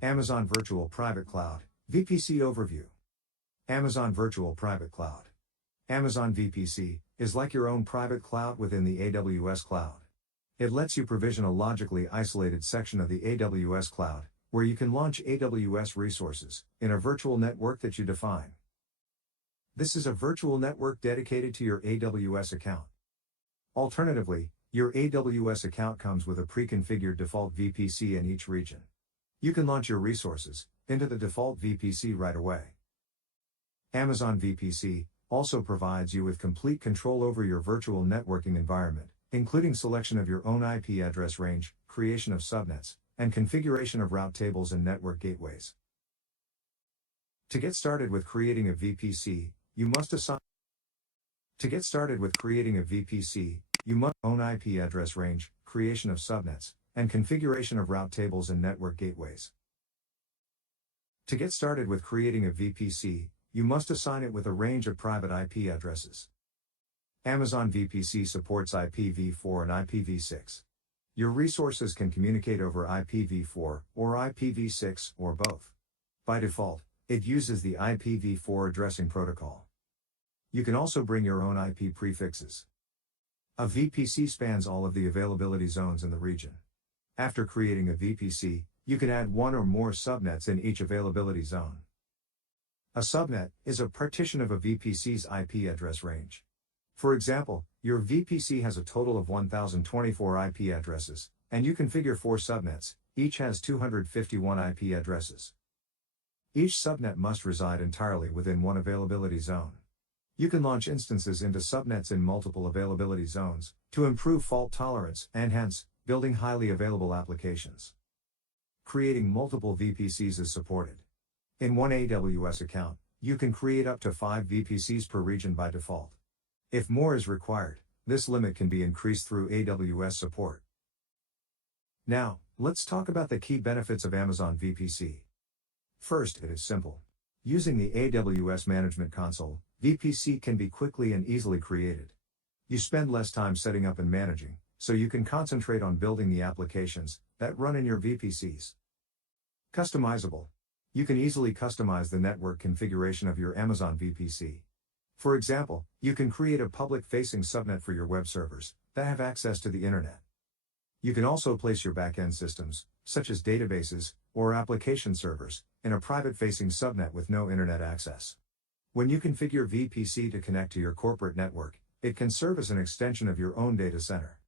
Amazon Virtual Private Cloud, VPC Overview. Amazon Virtual Private Cloud. Amazon VPC is like your own private cloud within the AWS cloud. It lets you provision a logically isolated section of the AWS cloud, where you can launch AWS resources in a virtual network that you define. This is a virtual network dedicated to your AWS account. Alternatively, your AWS account comes with a pre-configured default VPC in each region. You can launch your resources into the default VPC right away. Amazon VPC also provides you with complete control over your virtual networking environment, including selection of your own IP address range, creation of subnets, and configuration of route tables and network gateways. To get started with creating a VPC, you must assign own IP address range, creation of subnets, and configuration of route tables and network gateways. To get started with creating a VPC, you must assign it with a range of private IP addresses. Amazon VPC supports IPv4 and IPv6. Your resources can communicate over IPv4 or IPv6 or both. By default, it uses the IPv4 addressing protocol. You can also bring your own IP prefixes. A VPC spans all of the availability zones in the region. After creating a VPC, you can add one or more subnets in each availability zone. A subnet is a partition of a VPC's IP address range. For example, your VPC has a total of 1024 IP addresses, and you configure 4 subnets, each has 251 IP addresses. Each subnet must reside entirely within one availability zone. You can launch instances into subnets in multiple availability zones to improve fault tolerance and hence, building highly available applications. Creating multiple VPCs is supported. In one AWS account, you can create up to 5 VPCs per region by default. If more is required, this limit can be increased through AWS support. Now, let's talk about the key benefits of Amazon VPC. First, it is simple. Using the AWS Management Console, VPC can be quickly and easily created. You spend less time setting up and managing, so you can concentrate on building the applications that run in your VPCs. Customizable. You can easily customize the network configuration of your Amazon VPC. For example, you can create a public-facing subnet for your web servers that have access to the internet. You can also place your back-end systems, such as databases or application servers, in a private-facing subnet with no internet access. When you configure VPC to connect to your corporate network, it can serve as an extension of your own data center.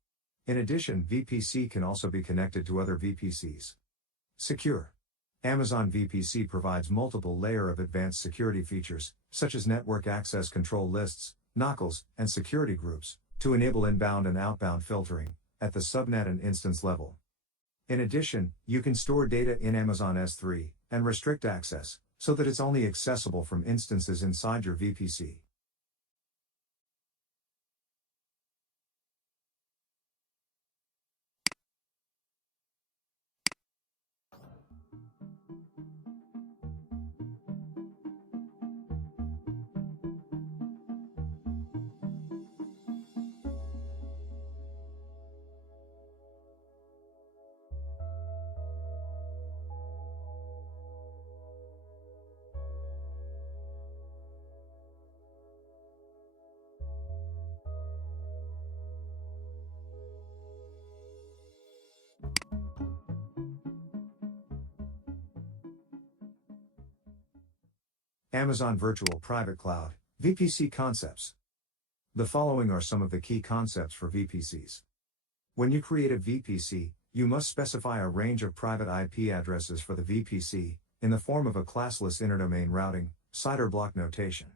In addition, VPC can also be connected to other VPCs. Secure. Amazon VPC provides multiple layers of advanced security features, such as network access control lists, NOCLs, and security groups, to enable inbound and outbound filtering at the subnet and instance level. In addition, you can store data in Amazon S3 and restrict access, so that it's only accessible from instances inside your VPC. Amazon Virtual Private Cloud, VPC concepts. The following are some of the key concepts for VPCs. When you create a VPC, you must specify a range of private IP addresses for the VPC, in the form of a classless interdomain routing, CIDR block notation.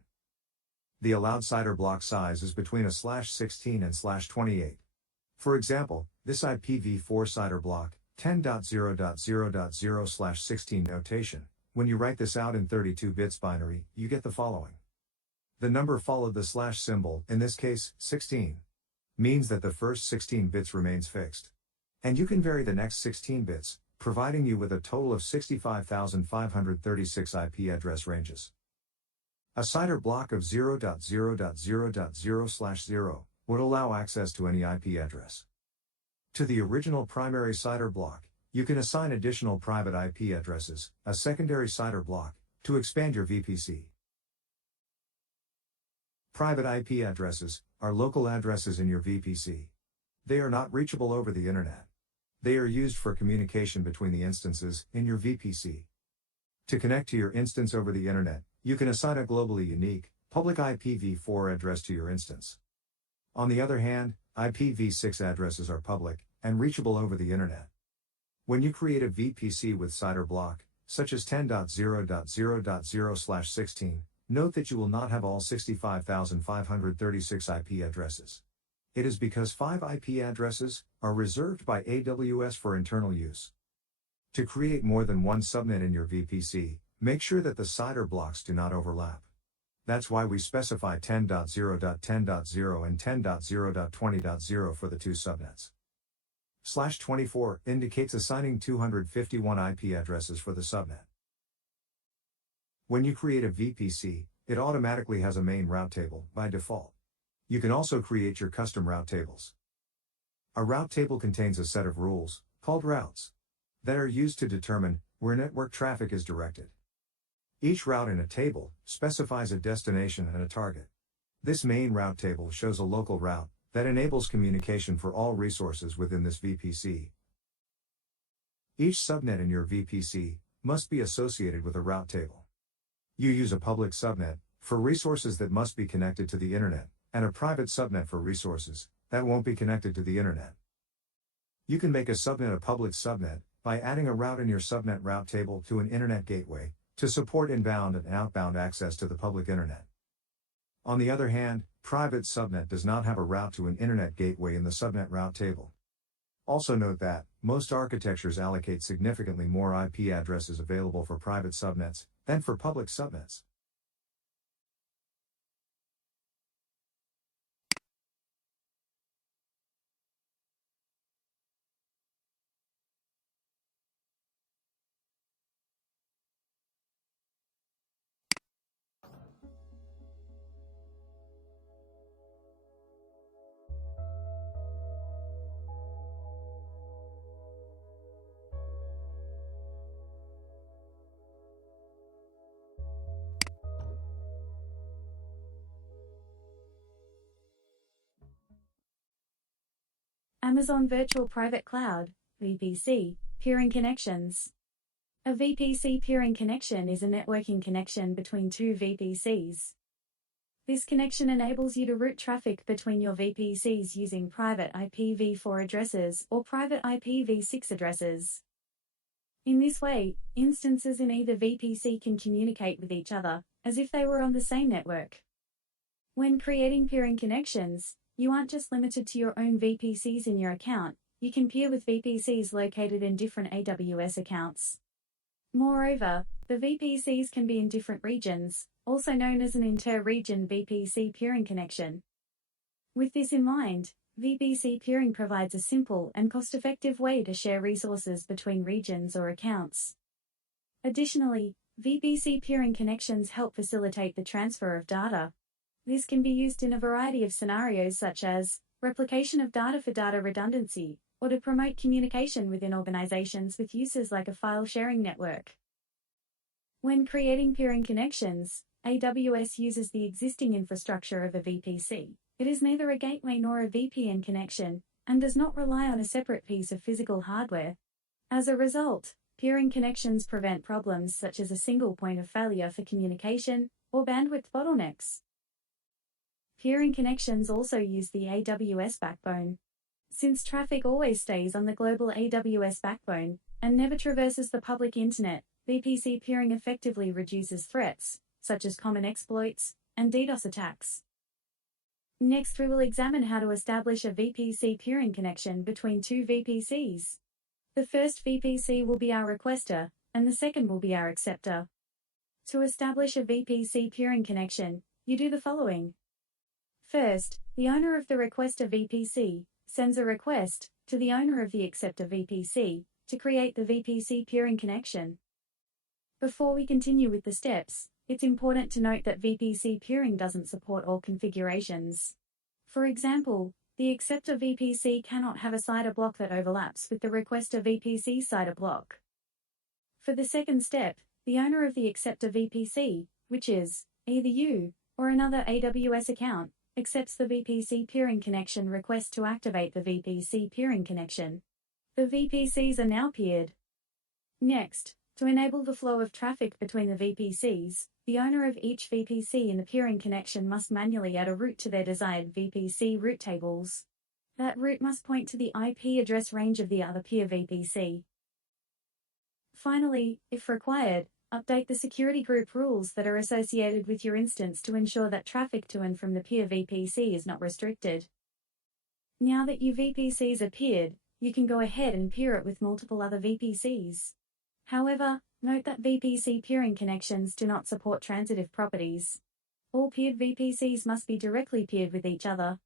The allowed CIDR block size is between a /16 and /28. For example, this IPv4 CIDR block, 10.0.0.0/16 notation, when you write this out in 32 bits binary, you get the following. The number followed the slash symbol, in this case, 16, means that the first 16 bits remains fixed. And you can vary the next 16 bits, providing you with a total of 65,536 IP address ranges. A CIDR block of 0.0.0.0/0 would allow access to any IP address. To the original primary CIDR block, You can assign additional private IP addresses, a secondary CIDR block, to expand your VPC. Private IP addresses are local addresses in your VPC. They are not reachable over the internet. They are used for communication between the instances in your VPC. To connect to your instance over the internet, you can assign a globally unique, public IPv4 address to your instance. On the other hand, IPv6 addresses are public and reachable over the internet. When you create a VPC with CIDR block, such as 10.0.0.0/16, note that you will not have all 65,536 IP addresses. It is because 5 IP addresses are reserved by AWS for internal use. To create more than one subnet in your VPC, make sure that the CIDR blocks do not overlap. That's why we specify 10.0.10.0 and 10.0.20.0 for the two subnets. /24 indicates assigning 251 IP addresses for the subnet. When you create a VPC, it automatically has a main route table by default. You can also create your custom route tables. A route table contains a set of rules, called routes, that are used to determine where network traffic is directed. Each route in a table specifies a destination and a target. This main route table shows a local route that enables communication for all resources within this VPC. Each subnet in your VPC must be associated with a route table. You use a public subnet for resources that must be connected to the internet, and a private subnet for resources that won't be connected to the internet. You can make a subnet a public subnet by adding a route in your subnet route table to an internet gateway to support inbound and outbound access to the public internet. On the other hand, private subnet does not have a route to an internet gateway in the subnet route table. Also note that most architectures allocate significantly more IP addresses available for private subnets than for public subnets. Amazon Virtual Private Cloud, VPC, Peering Connections. A VPC peering connection is a networking connection between two VPCs. This connection enables you to route traffic between your VPCs using private IPv4 addresses or private IPv6 addresses. In this way, instances in either VPC can communicate with each other, as if they were on the same network. When creating peering connections, you aren't just limited to your own VPCs in your account, you can peer with VPCs located in different AWS accounts. Moreover, the VPCs can be in different regions, also known as an inter-region VPC peering connection. With this in mind, VPC peering provides a simple and cost-effective way to share resources between regions or accounts. Additionally, VPC peering connections help facilitate the transfer of data. This can be used in a variety of scenarios such as replication of data for data redundancy, or to promote communication within organizations with uses like a file-sharing network. When creating peering connections, AWS uses the existing infrastructure of a VPC. It is neither a gateway nor a VPN connection, and does not rely on a separate piece of physical hardware. As a result, peering connections prevent problems such as a single point of failure for communication, or bandwidth bottlenecks. Peering connections also use the AWS backbone. Since traffic always stays on the global AWS backbone, and never traverses the public internet, VPC peering effectively reduces threats, such as common exploits, and DDoS attacks. Next we will examine how to establish a VPC peering connection between two VPCs. The first VPC will be our requester, and the second will be our acceptor. To establish a VPC peering connection, you do the following. First, the owner of the requester VPC sends a request to the owner of the acceptor VPC to create the VPC peering connection. Before we continue with the steps, it's important to note that VPC peering doesn't support all configurations. For example, The acceptor VPC cannot have a CIDR block that overlaps with the requester VPC CIDR block. For the second step, the owner of the acceptor VPC, which is either you or another AWS account, accepts the VPC peering connection request to activate the VPC peering connection. The VPCs are now peered. Next, to enable the flow of traffic between the VPCs, the owner of each VPC in the peering connection must manually add a route to their desired VPC route tables. That route must point to the IP address range of the other peer VPC. Finally, if required, update the security group rules that are associated with your instance to ensure that traffic to and from the peer VPC is not restricted. Now that your VPCs are peered, you can go ahead and peer it with multiple other VPCs. However, note that VPC peering connections do not support transitive properties. All peered VPCs must be directly peered with each other.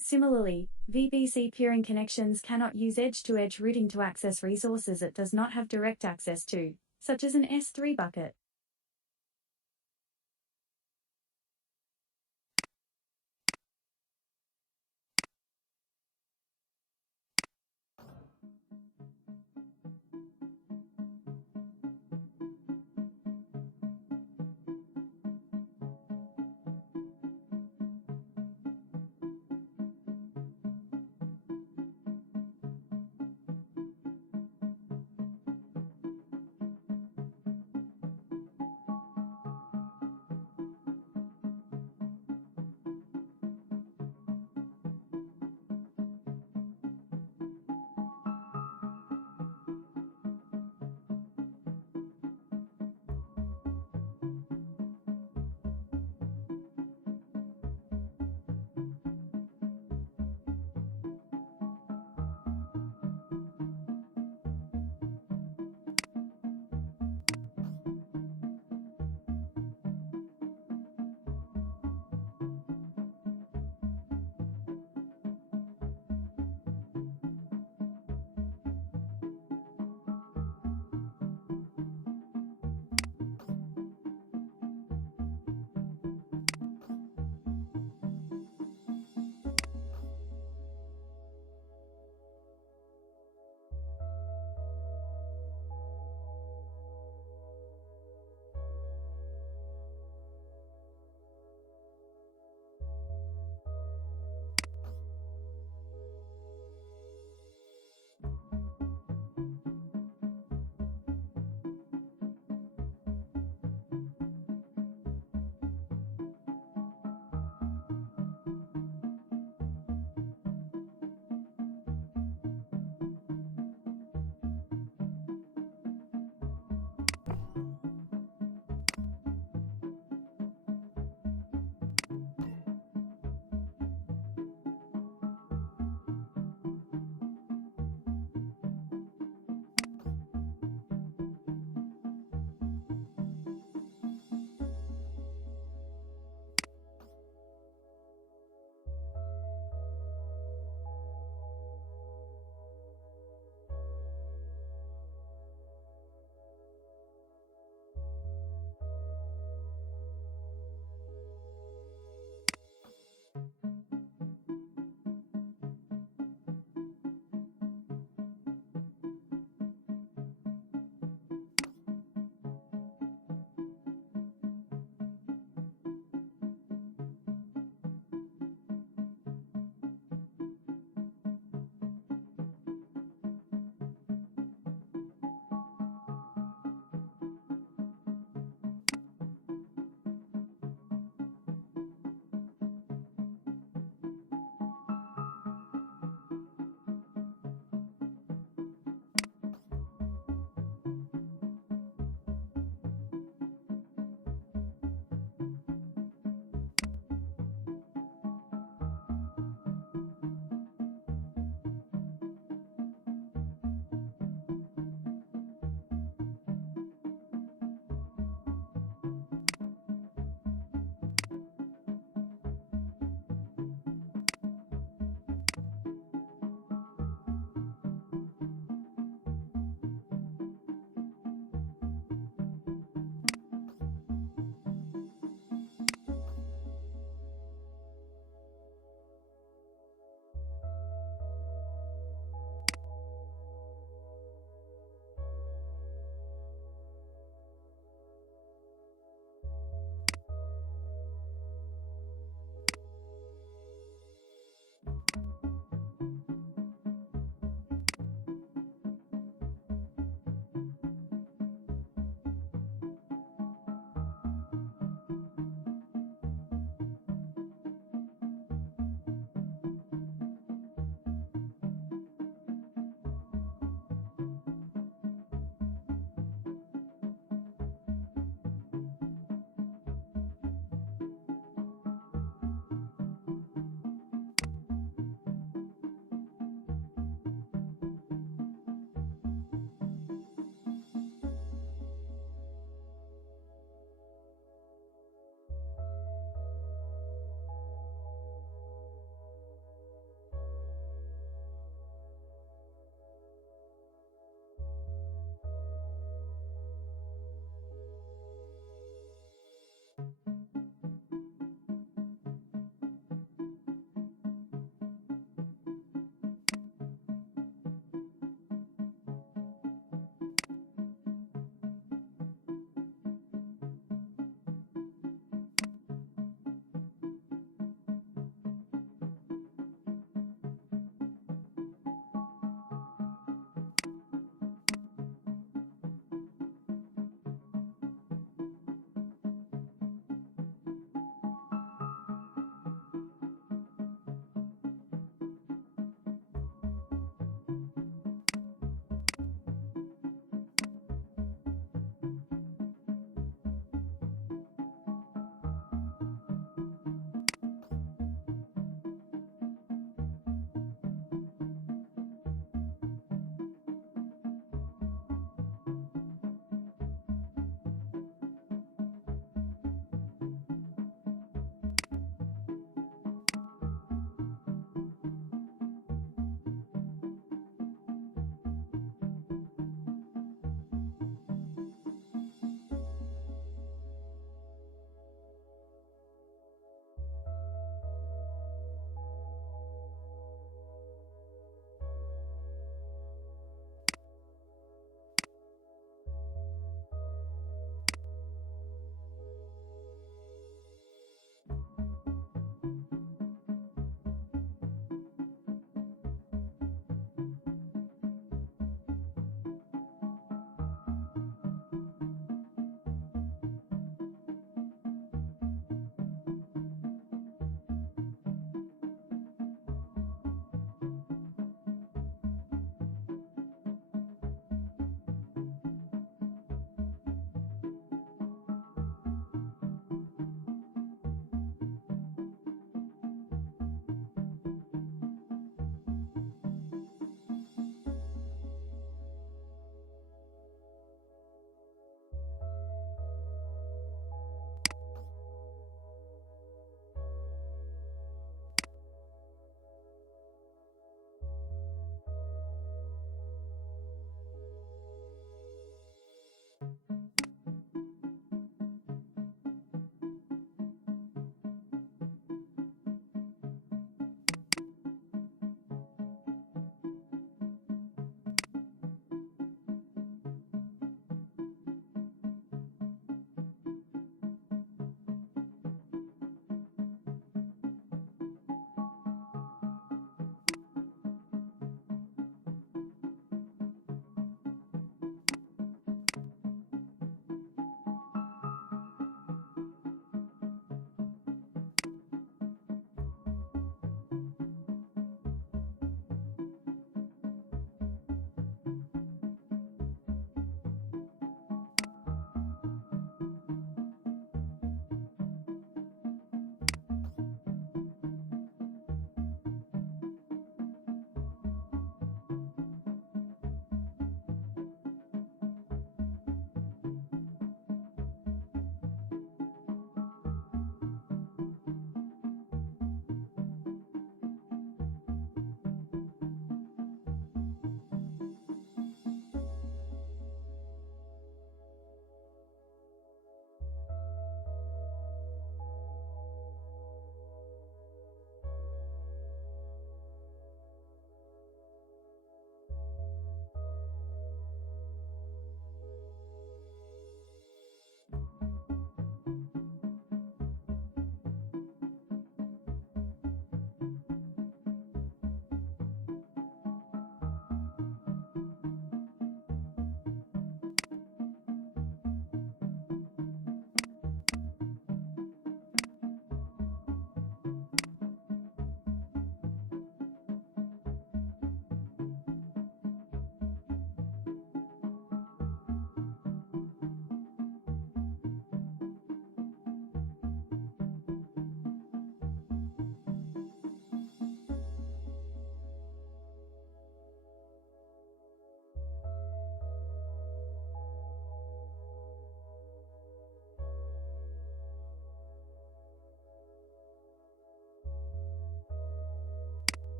Similarly, VPC peering connections cannot use edge-to-edge routing to access resources it does not have direct access to, such as an S3 bucket.